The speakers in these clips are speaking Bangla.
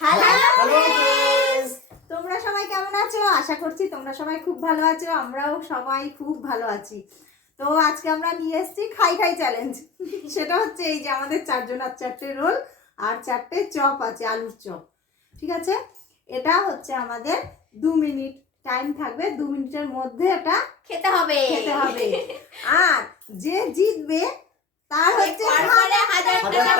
হ্যালো তোমরা সবাই কেমন আছো? আশা করছি তোমরা সবাই খুব ভালো আছো আমরাও সবাই খুব ভালো আছি। তো আজকে আমরা নিয়ে এসেছি খাই খাই চ্যালেঞ্জ সেটা হচ্ছে এই যে আমাদের চারজন আর চারটে রোল আর চারটে চপ আছে আলুর চপ। ঠিক আছে? এটা হচ্ছে আমাদের দু মিনিট টাইম থাকবে দু মিনিটের মধ্যে এটা খেতে হবে। খেতে হবে। আর যে জিতবে তার হচ্ছে হাজার হাজার টাকা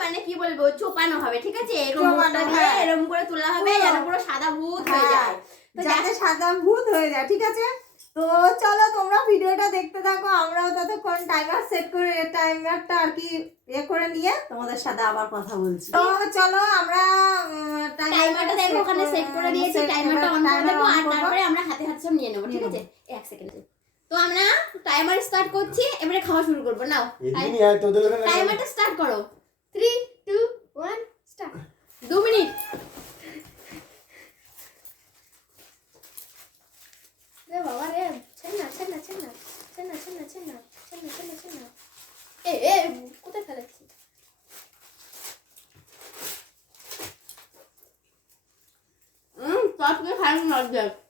মানে কি বলব চোপানো হবে ঠিক আছে? এরকম এরকম করে তোলা হবে যেন পুরো সাদা ভূত হয়ে যায়। যাতে সাদা ভূত হয়ে যায় ঠিক আছে? তো চলো তোমরা ভিডিওটা দেখতে থাকো আমরাও ততক্ষণ টাইমার সেট করে টাইমারটা আর কি এ করে নিয়ে তোমাদের সাথে আবার কথা বলছি। তো চলো আমরা টাইমারটা দেখো ওখানে সেট করে দিয়েছি টাইমারটা অন করে দেবো আর তারপরে আমরা হাতে হাতে সব নিয়ে নেব ঠিক আছে? এক সেকেন্ডে তো আমরা টাইমার স্টার্ট করছি এবারে খাওয়া শুরু করব নাও। টাইমারটা স্টার্ট করো। থ্রি টু ওয়ান স্টার্ট দু মিনিট। রে বাবা রে ছেন্না ছেন্না ছেন্না ছেন্না ছেন্না ছেন্না ছেন্না ছেন্না ছেন্না এ এ কোথায় ফেলাচ্ছি হুম চপকে খাই অর্ধেক হুম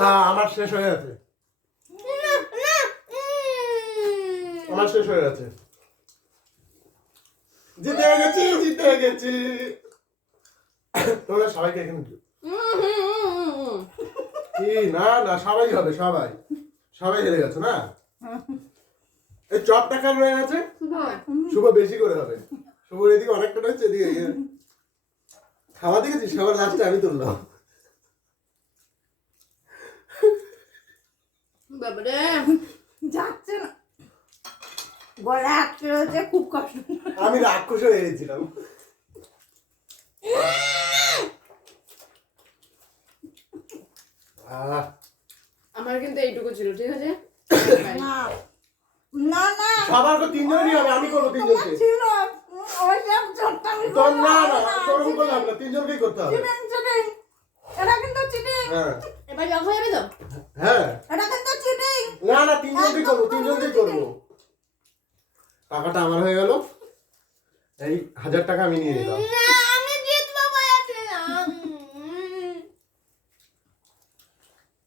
Ah, mas deixa eu entrar. আমার শেষ হয়ে গেছে। জিতে গেছি জিতে গেছি। তোমরা সবাইকে এখানে। কি? না না, সবাই হবে, সবাই। সবাই হেরে গেছে, না? এই চপটা কার রয়ে গেছে? শুভ বেশি করে হবে। শুভর এদিকে অনেকটা রয়েছে এদিকে। খাওয়া দেখেছিস সবার লাস্টে আমি তুললাম। বাবারে, যাচ্ছে না। গলা আটকে রয়েছে খুব কষ্ট আমি রাক্ষস হয়ে গেছিলাম। আমার কিন্তু এইটুকু ছিল ঠিক আছে? না না না। সবার তো তিনজনই হবে আমি করব তিনজনকে। ছিল ওইসব চোরটা আমি তোর না করব না তোর করলে না তিনজনকেই করতে হবে। চিটিং চিটিং এটা কিন্তু চিটিং হ্যাঁ। এবার হয়ে যাবে তো? হ্যাঁ। এটা কিন্তু চিটিং না না তিনজনকেই করব তিনজনকেই করব। টাকাটা আমার হয়ে গেল। এই হাজার টাকা আমি নিয়ে নিলাম।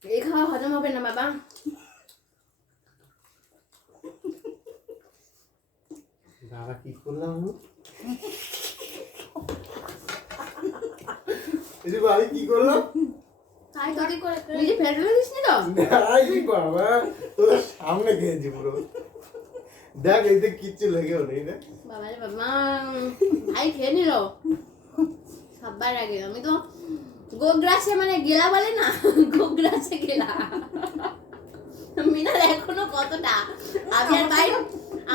এই খাওয়া হজম হবে না বাবা। দাদা কি করলাম আমি? এই আমি কি করলাম সামনে খেয়েছি পুরো। দেখ এতে কিচ্ছু লেগেও নেই বাবা রে বাবা ভাই খেয়ে নিল। সবার আগে আমি তো গোগ্রাসে মানে গেলা বলে না গোগ্রাসে গেলা। মিনার এখনও কতটা? আমি আর ভাই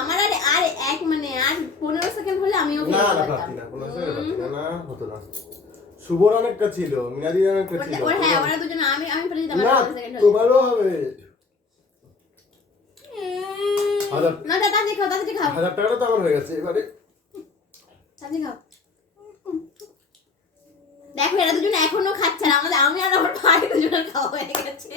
আমার আর আর এক মানে আর পনেরো সেকেন্ড হলে আমিও না না পারতি না না হতো না। শুভর অনেকটা ছিল মিনাদির অনেকটা ছিল। ওর হ্যাঁ ওরা দুজনে আমি আমি দিতাম না হলে। তোমারও হবে। হাজার না দাদা খাও তাড়াতাড়ি খাও। হাজার টাকাটা তো আমার হয়ে গেছে এবারে। তাড়াতাড়ি খাও। দেখো এরা দুজন এখনও খাচ্ছে না আমাদের আমি আর আমার ভাই দুজনের খাওয়া হয়ে গেছে।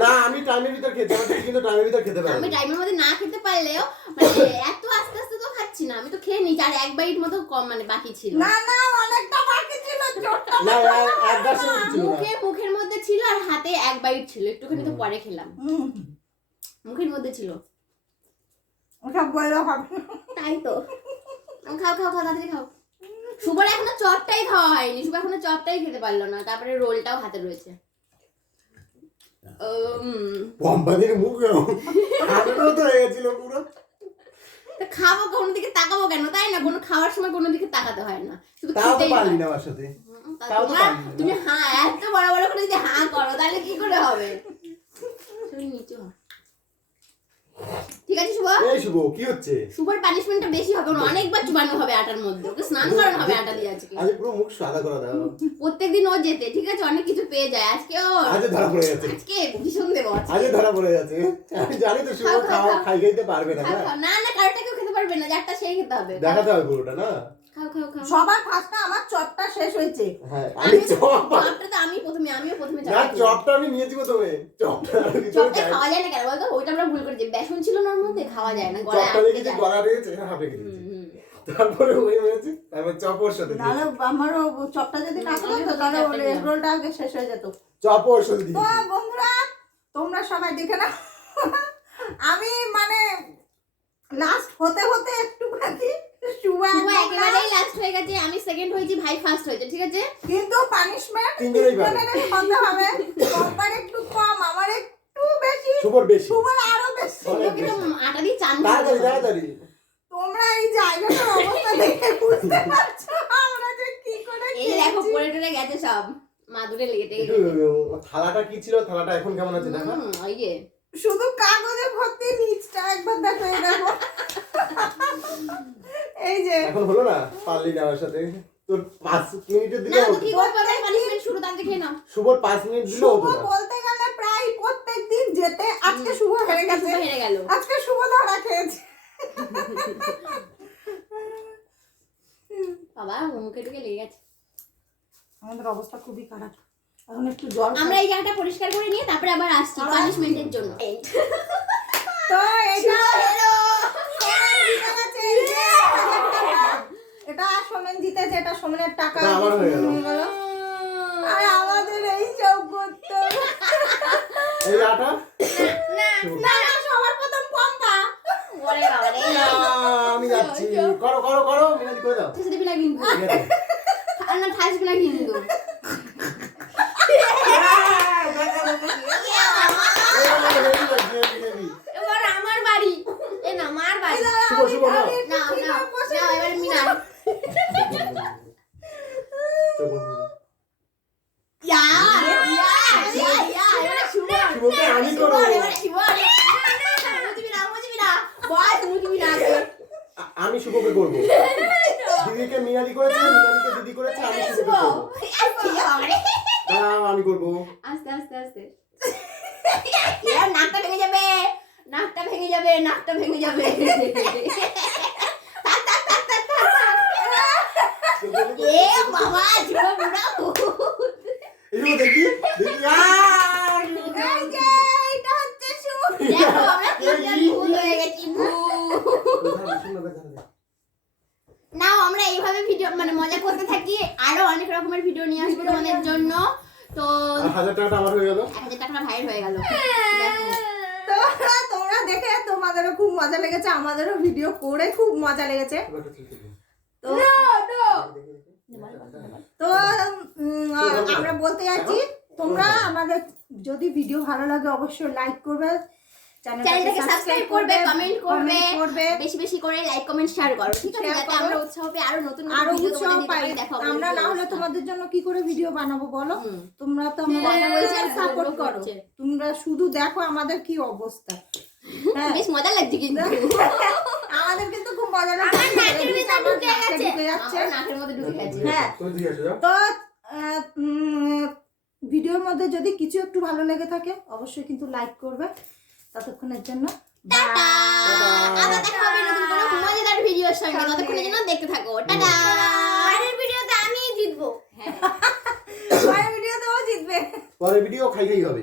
না আমি টাইমের ভিতর খেতে আমার কিন্তু টাইমের ভিতর খেতে পারি আমি টাইমের মধ্যে না খেতে পারলেও মানে এত আস্তে আস্তে তো খাচ্ছি না আমি তো খেয়ে নিচ্ছি আর এক বাইট মতো কম মানে বাকি ছিল। না না অনেকটা বাকি ছিল না এক- এক গাছে ছিল। মুখে মুখের মধ্যে ছিল আর হাতে এক বাইট ছিল একটুখানি তো পরে খেলাম। মুখের মধ্যে ছিল। বললে তাই তো। খাও খাও খাও তাড়াতাড়ি খাও। সুবর এখনও চপটাই খাওয়া হয়নি সুবর এখনও চপটাই খেতে পারল না তারপরে রোলটাও হাতে রয়েছে। পম্পাদির মুখে হাঁটুটাও তো হয়ে গেছিল পুরো। তা খাব কোনো দিকে তাকাবো কেন? তাই না কোনো খাওয়ার সময় কোনো দিকে তাকাতে হয় না। শুধু তাও তো খেতেই হয়। পারলি না আমার সাথে। তাও তো তোমার- পারলি না। তুমি হ্যাঁ এত বড় বড় করে যদি হ্যাঁ করো তাহলে কি করে হবে? তুমি নিচু হও। ঠিক আছে শুভ? এই শুভ কি হচ্ছে? শুভর পানিশমেন্টটা বেশি হবে ওর অনেকবার চুবানো হবে আটার মধ্যে। ওকে স্নান করানো হবে আটা দিয়ে আজকে। আজ পুরো মুখ সাদা করে দাও। প্রত্যেকদিন ও যেতে ঠিক আছে? অনেক কিছু পেয়ে যায় আজকে ও আজ ধরা পড়ে গেছে। আজকে ভীষণ দেবো। আজ ধরা পড়ে গেছে। আমি জানি তো শুভ খাও, খাও, খাওয়া খাই খাইতে পারবে না না। না কেউ খেতে পারবে না যারটা সেই খেতে হবে। দেখাতে হবে পুরোটা না? সবার আমার চপটা শেষ হয়েছে। হ্যাঁ আমি চপটা তো আমি প্রথমে আমিও প্রথমে না চপটা আমি নিয়েছি প্রথমে। চপটা চপটা খাওয়া যায় না কেন বলতো? ওইটা আমরা ভুল করেছি। বেসন ছিল না ওর মধ্যে খাওয়া যায় না। চপটা দেখেছি গলা রেখেছে হাফে হুম, তারপরে ওই হয়েছে তারপর চপর সাথে নাহলে আমারও চপটা যদি না তো তাহলে এগ রোলটা আগে শেষ হয়ে যেত। চপর সাথে তো বন্ধুরা তোমরা সবাই দেখে না আমি মানে লাস্ট হতে হতে একটুখানি শুয়া একেবারেই লাস্ট হয়ে গেছে আমি সেকেন্ড হয়েছি ভাই ফার্স্ট হয়েছে ঠিক আছে? কিন্তু পানিশমেন্ট। হবে। তোমার একটু কম আমার একটু বেশি। তোমার আরও বেশি। অনেক আটা দিয়ে চান তাড়াতাড়ি তাড়াতাড়ি। তোমরা এই জায়গাটার অবস্থা দেখে বুঝতে পারছ আমরা যে কি করে এই দেখো পড়ে টরে গেছে সব। মাদুরে লেগে থালাটা কি ছিল? থালাটা এখন কেমন আছে দেখো? হুম, ওই যে। শুধু কাগজে ভর্তি নিচটা একবার দেখো দেখো। এই যে। এখন হলো না? পারলি না আমার সাথে। তোর পাঁচ মিনিটের দিলে না কি করবে? পানিশমেন্ট শুরু তার দেখে নাও। শুভর পাঁচ মিনিট দিলে শুভ হতো না। বলতে গেলে প্রায় প্রত্যেক দিন যেতে আজকে শুভ হেরে গেছে। হেরে গেল। আজকে শুভ ধরা খেয়েছে। বাবা মুখে টুকে লেগে গেছে। আমাদের অবস্থা খুবই খারাপ। এখন একটু জল আমরা এই জায়গাটা পরিষ্কার করে নিয়ে তারপরে আবার আসছি পানিশমেন্টের জন্য। তো এটা সোমেন জিতে গেছে, এই যে হাজার টাকা। এটা সোমেন জিতেছে এটা সোমেনের টাকা আমার হয়ে গেল। আর আমাদের এই সব করতে। এই আটা? না না না সবার প্রথম পম্পা। ওরে বাবা রে আমি যাচ্ছি। করো করো করো মিনাদি করে দাও। ঠাস দিবি না কিন্তু আর না ঠাসবি না কিন্তু এই, heavy লাগছে, heavy, heavy। এবার আমার বাড়ি এ না আমার বাড়ি শুভ, শুভ, নাও। আমি একটু না ঠিক না করে বসে না এবার মিনা চল, বন্ধু। ইয়া ইয়া ইয়া ইয়া এবার শুভ শুভকে আমি করব এবার শুভ মুজবি না মুজবি না বস মুজবি না আ- আমি শুভকে করব। দিদিকে মিনালি করেছে মিনালিকে দিদি করেছে আমি শুভ শুভকে করব। দাঁড়াও আমি করব। আস্তে আস্তে আস্তে। এবার নাকটা ভেঙে যাবে। নাকটা ভেঙে যাবে নাকটা ভেঙে যাবে। এ বাবা ঝুড়ো বুড়া এই শুভ দেখি দেখি আহ! এই যে এটা হচ্ছে শুভ দেখো আমরা তিনজন ভূত হয়ে গেছি ভূত। দাঁড়াও, শোনো, দাঁড়াও, দাঁড়াও। নাও আমরা এইভাবে ভিডিও মানে মজা করতে থাকি আরও অনেক রকমের ভিডিও নিয়ে আসব তোমাদের জন্য। তো হাজার টাকাটা আমার হয়ে গেল। এক হাজার টাকা ভাইয়ের হয়ে গেল। দেখো তো তোমরা দেখে তোমাদেরও খুব মজা লেগেছে আমাদেরও ভিডিও করে খুব মজা লেগেছে। তো তো আমরা বলতে যাচ্ছি তোমরা আমাদের যদি ভিডিও ভালো লাগে অবশ্যই লাইক করবে চ্যানেলটাকে সাবস্ক্রাইব করবে কমেন্ট করবে করবে। বেশি বেশি করে লাইক কমেন্ট শেয়ার করো ঠিক আছে? যাতে আমরা উৎসাহ পেয়ে আরও নতুন আরও উৎসাহ পাই। আমরা না হলে তোমাদের জন্য কি করে ভিডিও বানাবো বলো? তোমরা তো হ্যাঁ, আমাদের সাপোর্ট করো। তোমরা শুধু দেখো আমাদের কি অবস্থা। হ্যাঁ। বেশ মজা লাগছে কিন্তু। আমাদের কিন্তু খুব মজা লাগছে। আমার নাকের ভিতর ঢুকে যাচ্ছে। নাকের মধ্যে ঢুকে গেছে। হ্যাঁ। যাও। তো আহ, ভিডিওর মধ্যে যদি কিছু একটু ভালো লেগে থাকে অবশ্যই কিন্তু লাইক করবে। ততক্ষণের জন্য টাটা! আবার দেখা হবে নতুন কোনো মজাদার ভিডিওর সঙ্গে। সঙ্গে। ততক্ষণের জন্য দেখতে থাকো। টাটা! পরের ভিডিওতে আমিই জিতবো। হ্যাঁ। পরের ভিডিওতেও জিতবে। পরে ভিডিও খাই খাই হবে